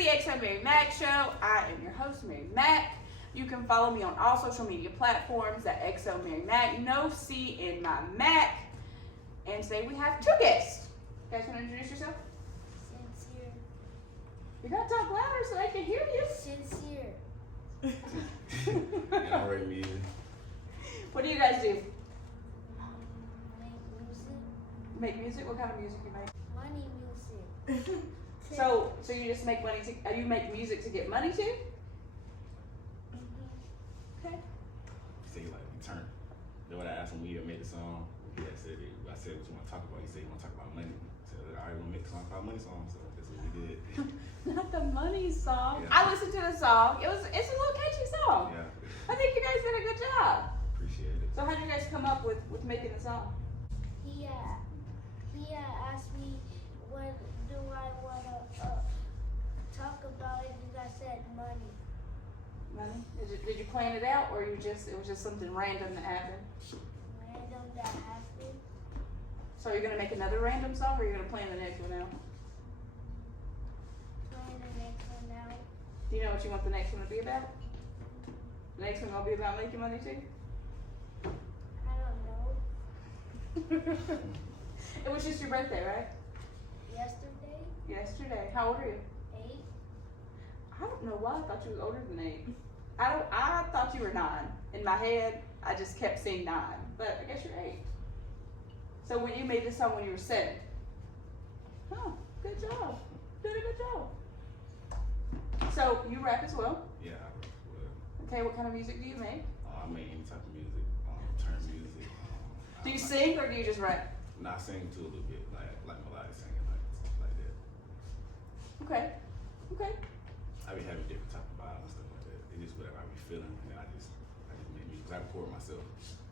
the XoMaryMak show. I am your host, MaryMak. You can follow me on all social media platforms at XoMaryMak. No C in my Mac. And today we have two guests. You guys want to introduce yourself? Sincere. You gotta talk louder so I can hear you. Sincere. Already music. What do you guys do? Make music. Make music? What kind of music you make? Money music. So you just make money to, you make music to get money too? Okay. Say like we turned. Then when I asked him when he made the song, he had said it. I said what you want to talk about. He said you want to talk about money. So I already want to make a song about money song. So that's what we did. Not the money song. Yeah. I listened to the song. It's a little catchy song. Yeah. I think you guys did a good job. Appreciate it. So how did you guys come up with making the song? He asked me what do I want to talk about it, and I said money. Money? Did you plan it out, or it was just something random that happened? Random that happened. So are you gonna make another random song, or are you gonna plan the next one out? Plan the next one out. Do you know what you want the next one to be about? The next one gonna be about making money too? I don't know. It was just your birthday, right? Yesterday, Yesterday. How old are you? 8. I don't know why I thought you was older than 8. I thought you were 9. In my head, I just kept seeing 9. But I guess you're 8. So when you made this song when you were 7. Oh, good job. Did a good job. So you rap as well. Yeah, I wrote well. Okay, what kind of music do you make? I make any type of music. Turn music. Do you sing or do you just rap? Not sing too a little bit, like melodic singing, like stuff like that. Okay. Okay. I be having different type of vibes and stuff like that. It's just whatever I be feeling, and then I just make music. 'Cause I record myself,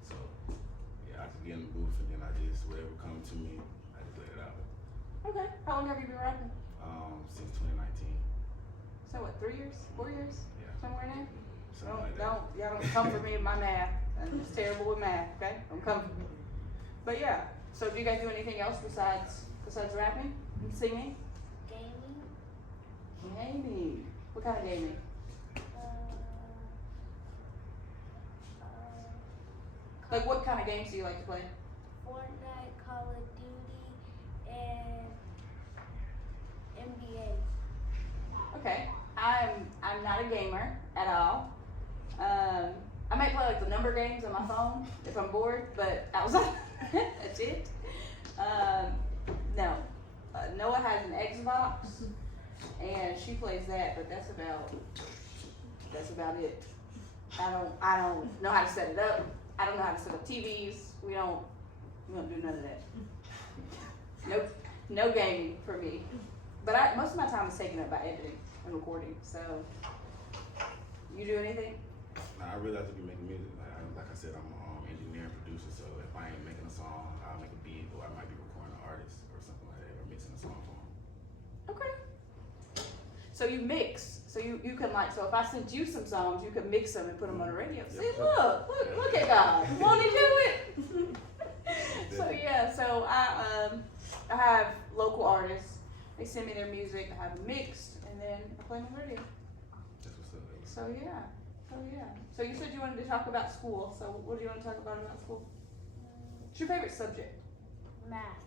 so yeah, I just get in the booth and then I just whatever comes to me, I just let it out. Okay. How long have you been rapping? Since 2019. So what, 3 years? 4 years? Yeah. Somewhere in there? Something like that. Y'all don't come for me with my math. I'm just terrible with math, okay? Don't come for me. But yeah, so do you guys do anything else besides rapping and singing? Gaming. Gaming. What kind of gaming? Like what kind of games do you like to play? Fortnite, Call of Duty, and NBA. Okay. I'm not a gamer at all. I might play like the number games on my phone if I'm bored, but outside that's it. No. Noah has an Xbox and she plays that, but that's about it. I don't know how to set it up. I don't know how to set up TVs. We don't do none of that. Nope. No gaming for me. But most of my time is taken up by editing and recording. So you do anything? Nah, I really like to be making music. Like I said, I'm an engineer and producer, so if I ain't making a song, I'll make a beat, or I might be recording an artist or something like that, or mixing a song for them. Okay. So you mix. So you can so if I sent you some songs, you could mix them and put them on the radio. Yeah, See, sure. look at God. Won't he do it? So yeah, so I have local artists. They send me their music. I have it mixed, and then I play them on the radio. That's what's up. So yeah. So you said you wanted to talk about school. So what do you want to talk about school? What's your favorite subject? Math.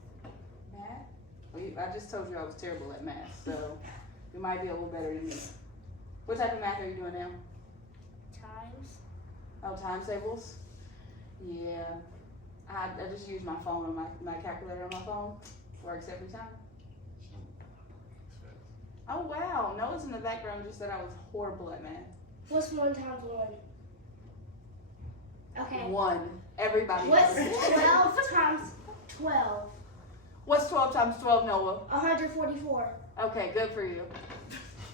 Math? Well, I just told you I was terrible at math, so you might be a little better than me. What type of math are you doing now? Times. Oh, times tables? Yeah. I just use my phone on my calculator on my phone. Works every time. Oh wow, Noah's in the background just said I was horrible at math. What's 1 times 1? Okay. 1. Everybody What's knows. 12 times 12? What's 12 times 12, Noah? 144. Okay, good for you.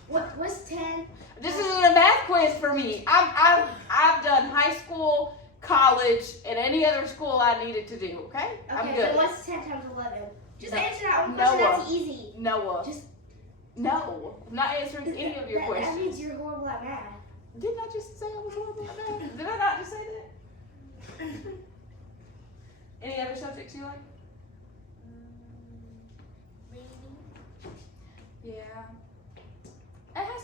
What's 10? This isn't a math quiz for me. I've done high school, college, and any other school I needed to do, okay? I'm Okay, good. then what's 10 times 11? Just No. answer that one question. Noah. That's easy. Noah. Just No. I'm not answering any of your that questions. means you're horrible at math. Didn't I just say I was horrible at math? Did I not just say that? Any other subjects you like? Reading. Yeah.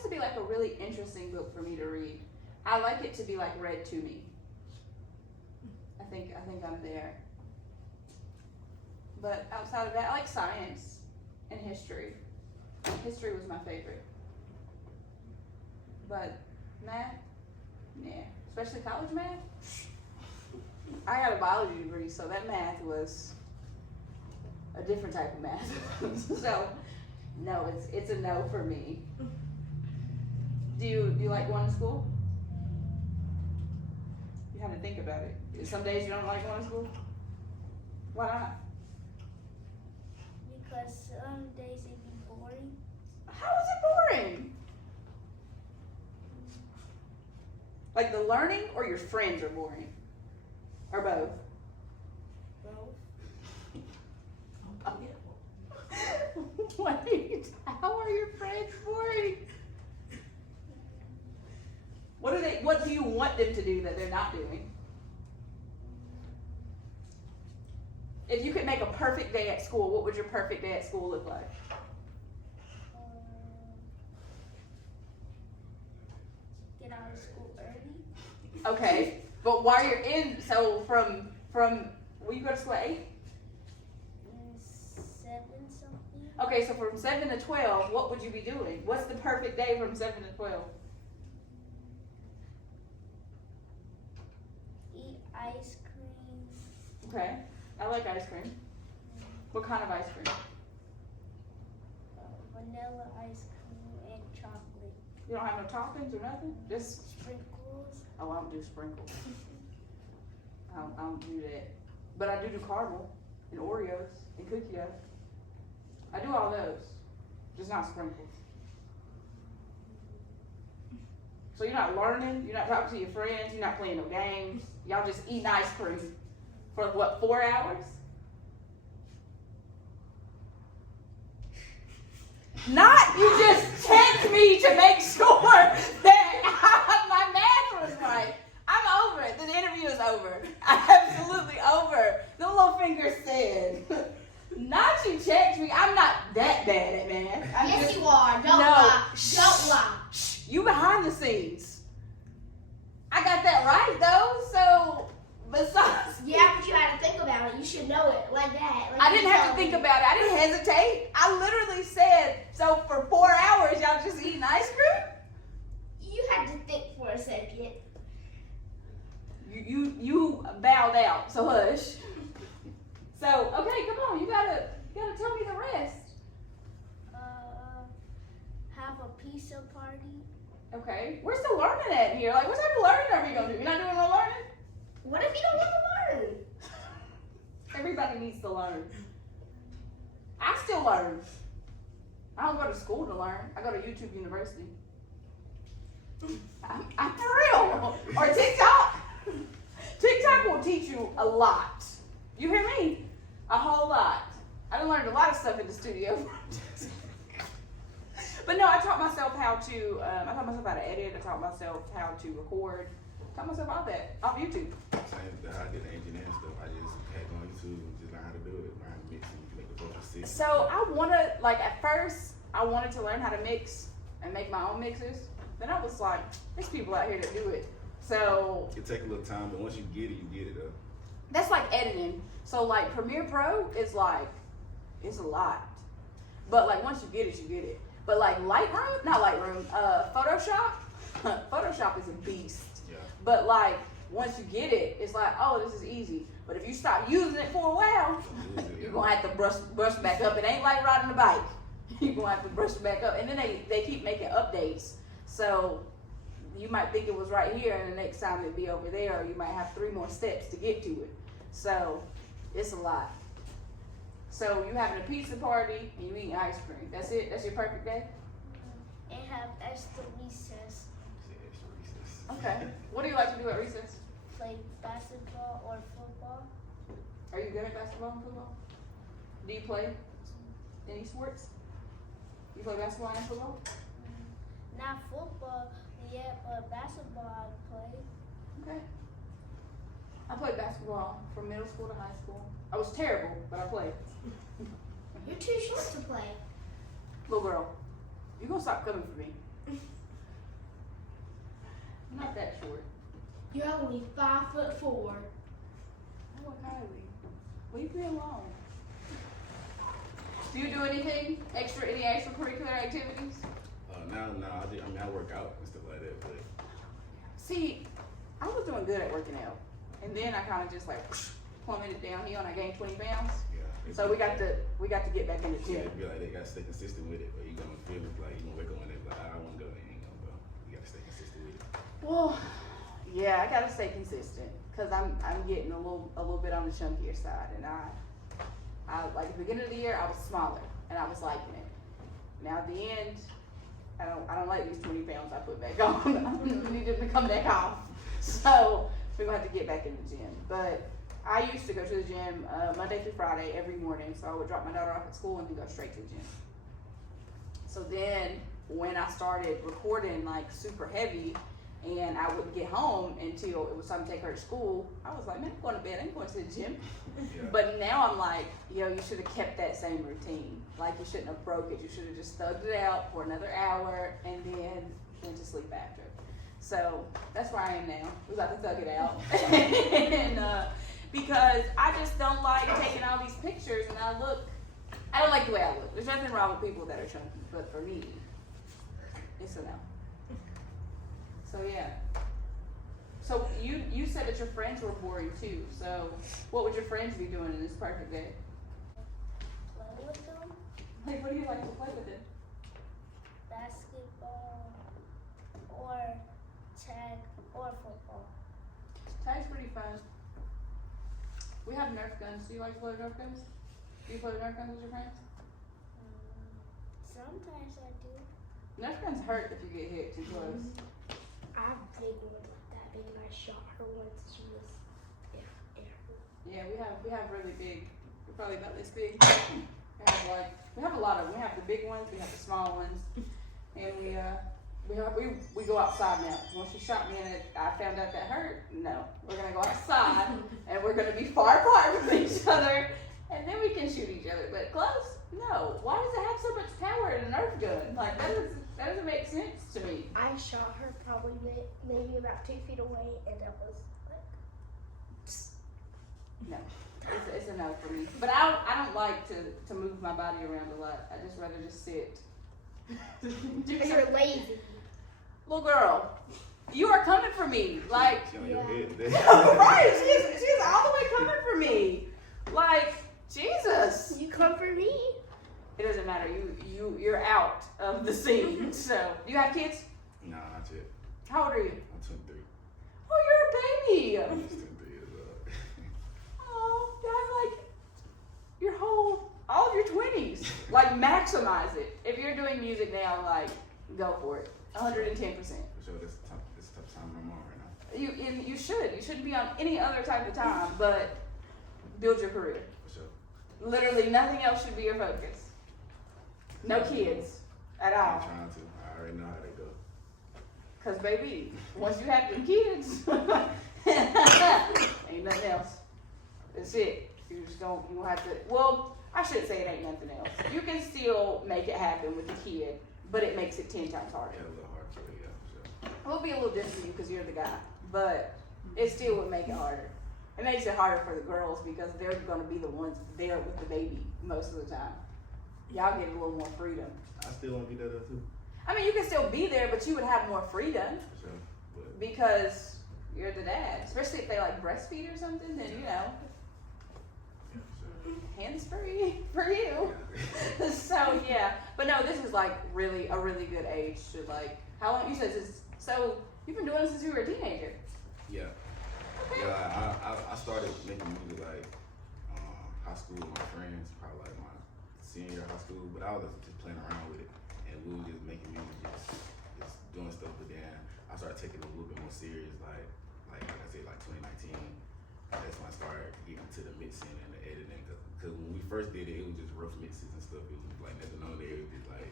to be like a really interesting book for me to read. I like it to be like read to me. I think I'm there. But outside of that, I like science and history. History was my favorite. But math, yeah, especially college math. I got a biology degree, so that math was a different type of math. So, no, it's a no for me. Do you like going to school? You have to think about it. Some days you don't like going to school? Why not? Because some days it be boring. How is it boring? Like the learning or your friends are boring? Or both? Both. Wait, how are your friends boring? What do you want them to do that they're not doing? If you could make a perfect day at school, what would your perfect day at school look like? Get out of school early. Okay, but while you're in, so from will you go to school at 8? 7 something. Okay, so from 7 to 12, what would you be doing? What's the perfect day from 7 to 12? Eat ice cream. Okay, I like ice cream. What kind of ice cream? Vanilla ice cream and chocolate. You don't have no toppings or nothing? Just, Sprinkles. oh, I don't do sprinkles. I don't do that. But I do caramel and Oreos and cookie dough. I do all those, just not sprinkles. So you're not learning, you're not talking to your friends, you're not playing no games. Y'all just eating ice cream for what, 4 hours? Not you just text me to make sure that my math was right. I'm over it. The interview is over. I'm absolutely over. The little finger said. Not you text me. I'm not that bad at math. I'm Yes, just, you are. Don't no. lie. Shh. Don't lie. Shh. You behind the scenes. I got that right though. So besides, Yeah, but you had to think about it. You should know it like that. Like I didn't you have to told think me. about it. I didn't hesitate. I literally said, so for 4 hours y'all just eating ice cream? You had to think for a second. You bowed out, so hush. So, okay, come on, you gotta tell me the rest. Have a pizza party. Okay, where's the learning at here? Like, what type of learning are we gonna do? You're not doing no learning? What if you don't want to learn? Everybody needs to learn. I still learn. I don't go to school to learn. I go to YouTube University. I'm for real. Or TikTok. TikTok will teach you a lot. You hear me? A whole lot. I done learned a lot of stuff in the studio. But no, I taught myself how to edit. I taught myself how to record. I taught myself all that off YouTube. Same that I did the engineering stuff. I just had to go on YouTube and just learn how to do it, learn how to mix and make the vocal sick. So I wanna, like at first, I wanted to learn how to mix and make my own mixes. Then I was like, there's people out here that do it. So It take a little time, but once you get it though. that's like editing. So like Premiere Pro is like, it's a lot. But like once you get it, you get it. But like Photoshop, Photoshop is a beast. Yeah. But like once you get it, it's like, oh, this is easy. But if you stop using it for a while, you're gonna have to brush back up. It ain't like riding a bike. You're gonna have to brush back up. And then they keep making updates. So you might think it was right here, and the next time it'd be over there, or you might have 3 more steps to get to it. So it's a lot. So you having a pizza party and you eating ice cream. That's it? That's your perfect day? And have extra recess. Okay. What do you like to do at recess? Play basketball or football. Are you good at basketball and football? Do you play any sports? You play basketball and football? Not football yet, but basketball I play. Okay. I played basketball from middle school to high school. I was terrible, but I played. You're too short to play. Little girl, you gonna stop coming for me. I'm not that short. You're only 5'4". Oh, Kylie, leave me alone. Do you do anything extra, any extracurricular activities? No, I work out and stuff like that, but See, I was doing good at working out, and then I kind of just like plummeted downhill, and I gained 20 pounds. yeah. So we got to get back in the Yeah, gym. it'd be like they gotta stay consistent with it, or you gonna feel it like you gonna wake up one day like I wanna go, and you ain't gonna go. You gotta stay consistent with it. Well, yeah, I gotta stay consistent because I'm getting a little bit on the chunkier side, and I like at the beginning of the year I was smaller and I was liking it. Now at the end, I don't like these 20 pounds I put back on. I need them to come back off. So we're gonna have to get back in the gym. But I used to go to the gym Monday through Friday every morning. So I would drop my daughter off at school and then go straight to the gym. So then when I started recording like super heavy, and I wouldn't get home until it was time to take her to school, I was like, man, I'm going to bed, I ain't going to the gym. Yeah. But now I'm like, yo, you should have kept that same routine. Like, you shouldn't have broke it. You should have just thugged it out for another hour and then went to sleep after. So that's where I am now. We got to thug it out. And because I just don't like taking all these pictures and I don't like the way I look. There's nothing wrong with people that are chunky, but for me, it's a no. So yeah. So you said that your friends were boring too. So what would your friends be doing in this perfect day? Play with them. Like, what do you like to play with it? Basketball or tag or football. Tag's pretty fun. We have Nerf guns. Do you like to play with Nerf guns? Do you play with Nerf guns with your friends? Sometimes I do. Nerf guns hurt if you get hit too close. I have a big one that big, and I shot her once. She was, it hurt. Yeah, we have really big. We're probably about this big. We have a lot of them. We have the big ones. We have the small ones, and we go outside now. When she shot me in it, I found out that hurt. No, we're gonna go outside, and we're gonna be far apart from each other, and then we can shoot each other. But close, no. Why does it have so much power in a Nerf gun? Like that doesn't make sense to me. I shot her probably maybe about 2 feet away, and it was like. No, it's a no for me. But I don't like to move my body around a lot. I just rather just sit. You're lazy. Little girl, you are coming for me. Like, She on your head. right? She's all the way coming for me. Like, Jesus. You come for me. It doesn't matter. You're out of the scene. So, do you have kids? Nah, not yet. How old are you? I'm 23. Oh, you're a baby. I'm just 23 years old. Oh, that's like all of your 20s. Like, maximize it. If you're doing music now, like, go for it. 110%. For sure, this tough time I'm on right now. You should. You shouldn't be on any other type of time, but build your career. For sure. Literally nothing else should be your focus. No kids at I'm all. trying to. I already know how they go. Cause baby, once you have them kids, ain't nothing else. That's it. You don't have to, well, I shouldn't say it ain't nothing else. You can still make it happen with the kid, but it makes it 10 times harder. Yeah, a little hard for it, yeah, for sure. It will be a little different for you because you're the guy, but it still would make it harder. It makes it harder for the girls because they're going to be the ones there with the baby most of the time. Y'all get a little more freedom. I still want to be there though too. I mean, you can still be there, but you would have more freedom For sure. But because you're the dad. Especially if they like breastfeed or something, then you know, yeah, for sure. hands free for you. Yeah. So yeah, but no, this is like really a really good age to like. How long you said this? So you've been doing this since you were a teenager. Yeah. Okay. Yeah, I started making music like high school with my friends, probably like my senior year of high school, but I was just playing around with it, and we were just making music, just doing stuff. But then I started taking it a little bit more serious, like I said, like 2019. That's when I started getting into the mixing and the editing, because when we first did it, it was just rough mixes and stuff. It was like nothing on there. It was just like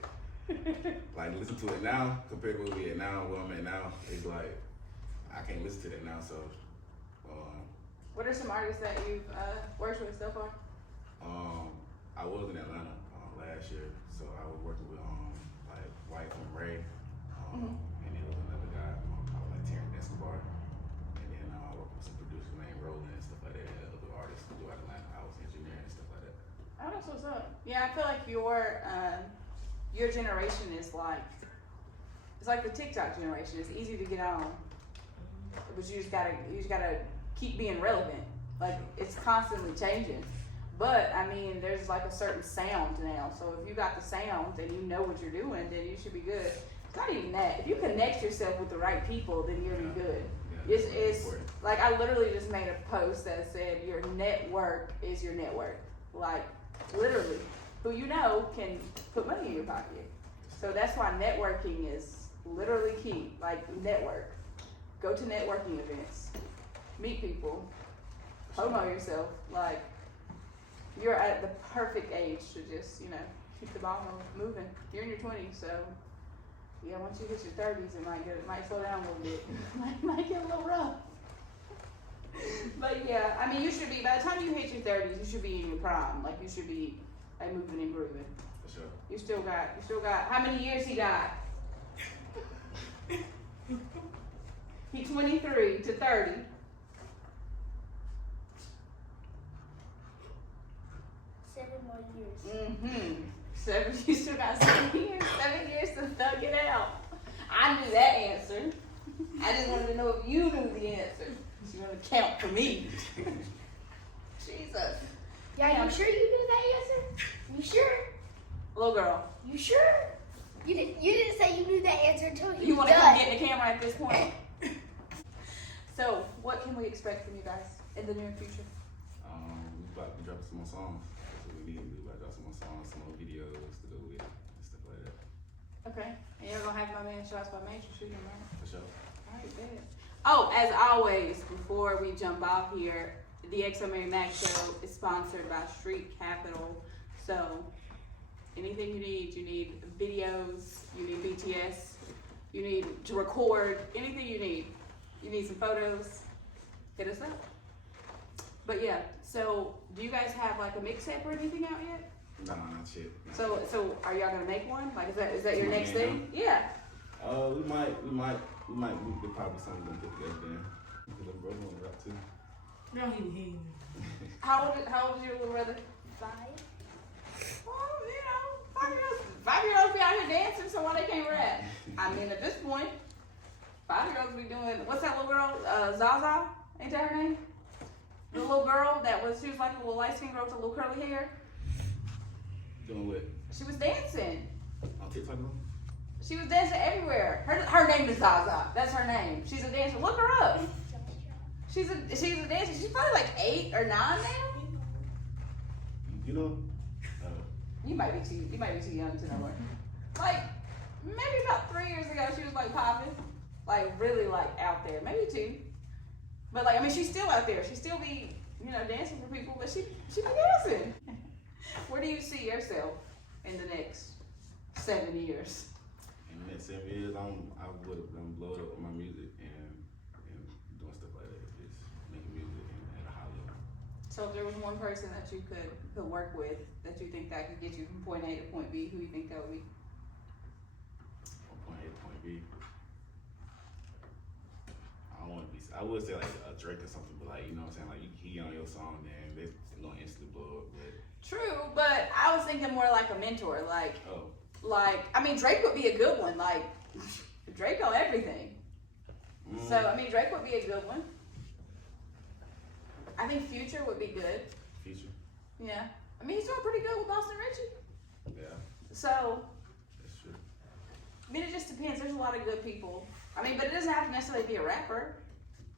listen to it now compared to where we at now, where I'm at now. It's like I can't listen to that now, so. What are some artists that you've worked with so far? I was in Atlanta last year, so I was working with like White from Ray, and it was another guy, I was like Terrence. Yeah, I feel like your generation is like, it's like the TikTok generation. It's easy to get on, but you just gotta keep being relevant. Like, it's constantly changing. But I mean, there's like a certain sound now. So if you got the sound and you know what you're doing, then you should be good. It's not even that. If you connect yourself with the right people, then you'll be good. Yeah, It's like, I literally just made a post that said your network is your network. Like, literally, who you know can put money in your pocket. So that's why networking is literally key. Like, network. Go to networking events. Meet people. Promo yourself. Like, you're at the perfect age to just, keep the ball moving. You're in your 20s, so yeah, once you hit your 30s, it might slow down a little bit. might get a little rough. But yeah, I mean, you should be, by the time you hit your 30s, you should be in your prime. Like, you should be like moving and grooving. For sure. You still got, how many years he got? He 23 to 30. More years. You still got 7 years. 7 years to thug it out. I knew that answer. I just wanted to know if you knew the answer. You want to count for me. Jesus. Yeah, you sure you knew that answer? You sure? Little girl. You sure? You didn't say you knew that answer until You want to come get in the camera at this point? So, what can we expect from you guys in the near future? We about to drop some more songs. That's what we need to do. About to drop some more songs, some more videos to go with, and stuff like that. Okay. And you're going to have my man Shots by Major shooting him, right? For sure. Alright, good. Oh, as always, before we jump off here, the XoMaryMak show is sponsored by Street Capital. So, anything you need videos, you need BTS, you need to record, anything you need some photos, hit us up. But yeah, so do you guys have like a mixtape or anything out yet? Nah, not shit. So are y'all gonna make one? Like, is that your next thing? Yeah. We might do probably something gonna put together then. Because the brother wanna rap too. No, he. How old is your little brother? 5. Well, 5-year-olds be out here dancing, so why they can't rap? I mean, at this point, 5-year-olds be doing, what's that little girl, Zaza? Ain't that her name? The little girl she was like a little light skinned girl with a little curly hair. Doing what? She was dancing. On TikTok though? She was dancing everywhere. Her name is Zaza. That's her name. She's a dancer. Look her up. She's a dancer. She's probably like 8 or 9 now. You know? You might be too young to know her. Like, maybe about 3 years ago, she was like popping, like really like out there. Maybe 2, but like, I mean, she's still out there. She still be, dancing for people, but she be dancing. Where do you see yourself in the next 7 years? In the next 7 years, I'm blowing up with my music and doing stuff like that. Just making music at a high level. So if there was one person that you could work with that you think that could get you from point A to point B, who do you think that would be? From point A to point B. I would say like a Drake or something, but like, you know what I'm saying? Like, he on your song, then it's gonna instantly blow up. But True, but I was thinking more like a mentor. Like, oh, I mean, Drake would be a good one. Like, Drake on everything. So, I mean, Drake would be a good one. I think Future would be good. Future. Yeah. I mean, he's doing pretty good with Boston Richie. Yeah, So, that's true. I mean, it just depends. There's a lot of good people. I mean, but it doesn't have to necessarily be a rapper.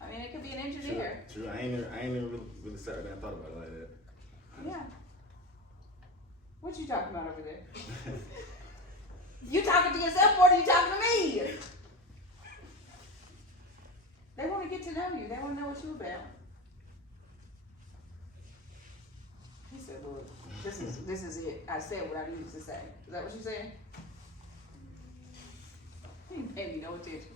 I mean, it could be an engineer. True. I ain't never really sat there and thought about it like that. Yeah. What you talking about over there? You talking to yourself or are you talking to me? They want to get to know you. They want to know what you're about. He said, "Look, this is it. I said what I needed to say." Is that what you're saying? He made me no attention.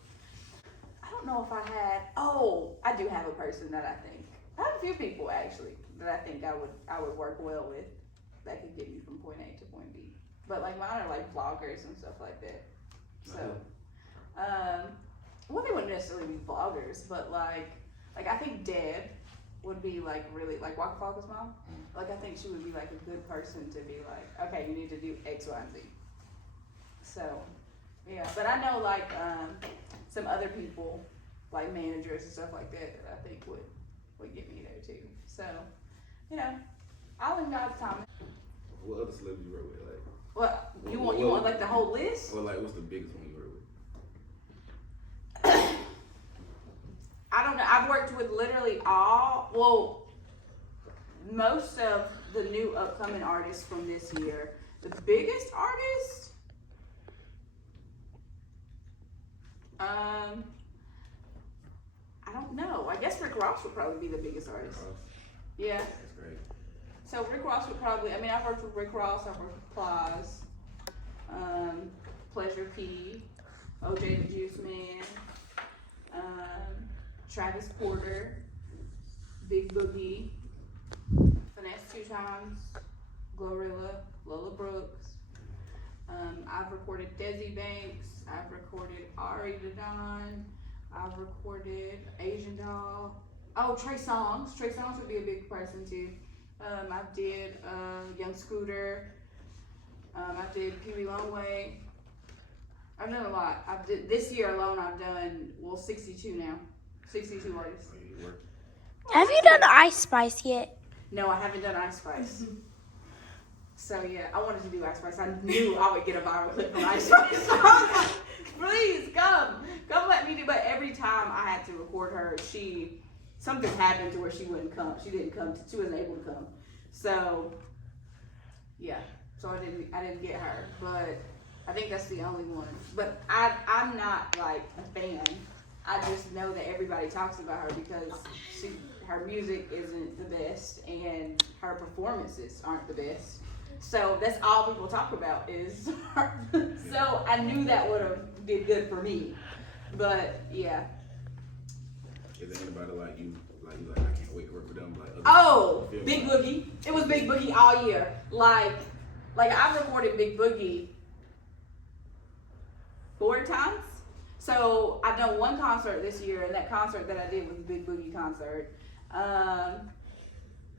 I don't know if I had. Oh, I do have a person that I have a few people actually that I think I would work well with that could get me from point A to point B. But like mine are like vloggers and stuff like that. So, well, they wouldn't necessarily be vloggers, but like I think Deb would be like really like Waka Flocka's mom. Like I think she would be like a good person to be like, okay, you need to do X, Y, and Z. So yeah, but I know like some other people, like managers and stuff like that, that I think would get me there too. So, you know, all in God's time. What other celebrities you work with? Like, What you want like the whole list? well, like, what's the biggest one you work with? I don't know. I've worked with literally all, well, most of the new upcoming artists from this year. The biggest artist, I don't know. I guess Rick Ross would probably be the biggest artist. Yeah. That's great. So Rick Ross would probably, I mean, I've worked with Rick Ross, I've worked with Plies, Pleasure P, OJ the Juice Man, Travis Porter, Big Boogie, Finesse 2 Times, Glorilla, Lola Brooks. I've recorded Desi Banks, I've recorded Ari Dedon, I've recorded Asian Doll. Oh, Trey Songz. Trey Songz would be a big person too. I did Young Scooter. I did Pee Wee Longway. I've done a lot. This year alone. I've done 62 now. 62 artists. Oh, you work. Have you done Ice Spice yet? No, I haven't done Ice Spice. So yeah, I wanted to do Ice Spice. I knew I would get a viral clip from Ice Spice. So I was like, please come let me do. But every time I had to record her, something happened to where she wouldn't come. She didn't come. She wasn't able to come. So yeah, so I didn't get her. But I think that's the only one. But I'm not like a fan. I just know that everybody talks about her because her music isn't the best and her performances aren't the best. So that's all people talk about is her. So I knew that would have been good for me. But yeah. Is there anybody like you like, I can't wait to work with them? Like, Oh, Big Boogie. It was Big Boogie all year. Like I recorded Big Boogie 4 times. So I've done 1 concert this year, and that concert that I did was the Big Boogie concert.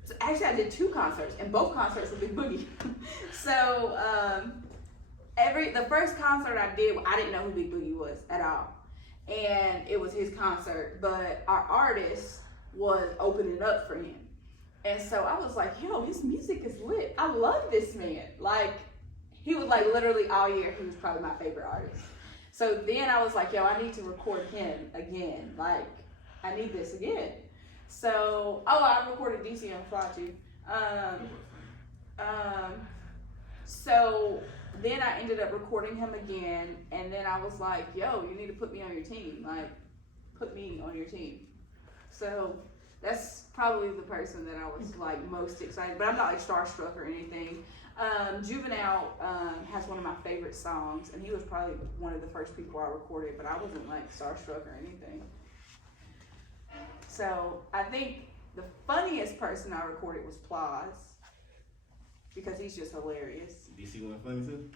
So actually, I did 2 concerts, and both concerts were Big Boogie. So the first concert I did, I didn't know who Big Boogie was at all, and it was his concert. But our artist was opening up for him, and so I was like, "Yo, his music is lit. I love this man." Like he was like literally all year, he was probably my favorite artist. So then I was like, yo, I need to record him again. Like, I need this again. So, I recorded DC on Fly too. So then I ended up recording him again, and then I was like, yo, you need to put me on your team. Like, put me on your team. So that's probably the person that I was like most excited, but I'm not like starstruck or anything. Juvenile has one of my favorite songs, and he was probably one of the first people I recorded, but I wasn't like starstruck or anything. So I think the funniest person I recorded was Plies, because he's just hilarious. DC one funny too?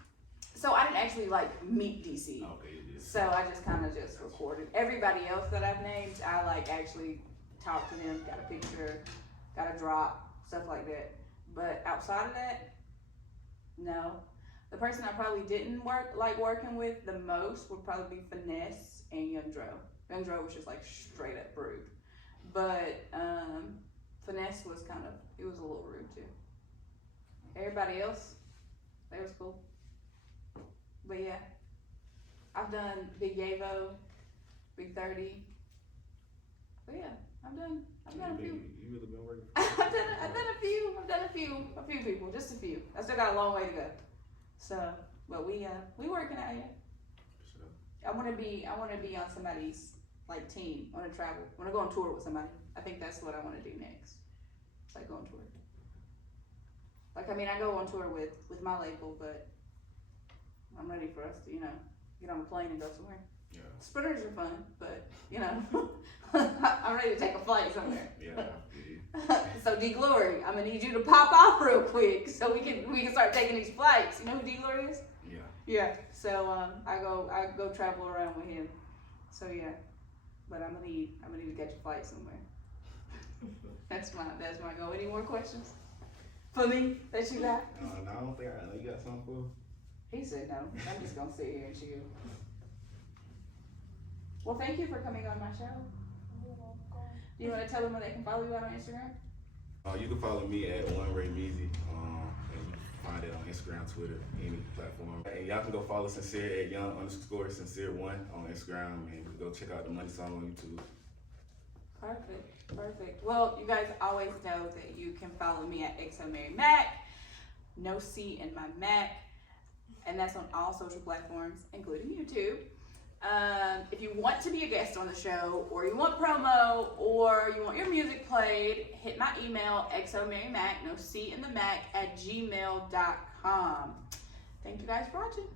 So I didn't actually like meet DC. Okay, you did. So I just kind of just recorded. Everybody else that I've named, I like actually talked to them, got a picture, got a drop, stuff like that. But outside of that, no. The person I probably didn't like working with the most would probably be Finesse and Young Dro. Young Dro was just like straight up rude. But Finesse was he was a little rude too. Everybody else, they was cool. But yeah, I've done Big Yavo, Big 30. But yeah, I've done a few. You really been working? I've done a few people, just a few. I still got a long way to go. So, but we working out here. Sure. I want to be on somebody's like team. I want to travel. I want to go on tour with somebody. I think that's what I want to do next. It's like go on tour. Like I go on tour with my label, but I'm ready for us to get on a plane and go somewhere. Yeah. Sprinters are fun, but I'm ready to take a flight somewhere. Yeah. So D Glory, I'm gonna need you to pop off real quick so we can start taking these flights. You know who D Glory is? Yeah. Yeah. So I go travel around with him. So yeah, but I'm gonna need to catch a flight somewhere. That's my goal. Any more questions for me that you got? No, I don't think I know. You got something for? He said no. I'm just gonna sit here and chill. Well, thank you for coming on my show. You're welcome. Do you want to tell them where they can follow you out on Instagram? You can follow me at XoMaryMak, and you can find it on Instagram, Twitter, any platform. And y'all can go follow Sincere at young_sincere1 on Instagram, and go check out the Money Song on YouTube. Perfect. Well, you guys always know that you can follow me at XoMaryMak, no C in my Mac, and that's on all social platforms, including YouTube. If you want to be a guest on the show, or you want promo, or you want your music played, hit my email, XoMaryMak, no C in the Mac, @gmail.com. Thank you guys for watching.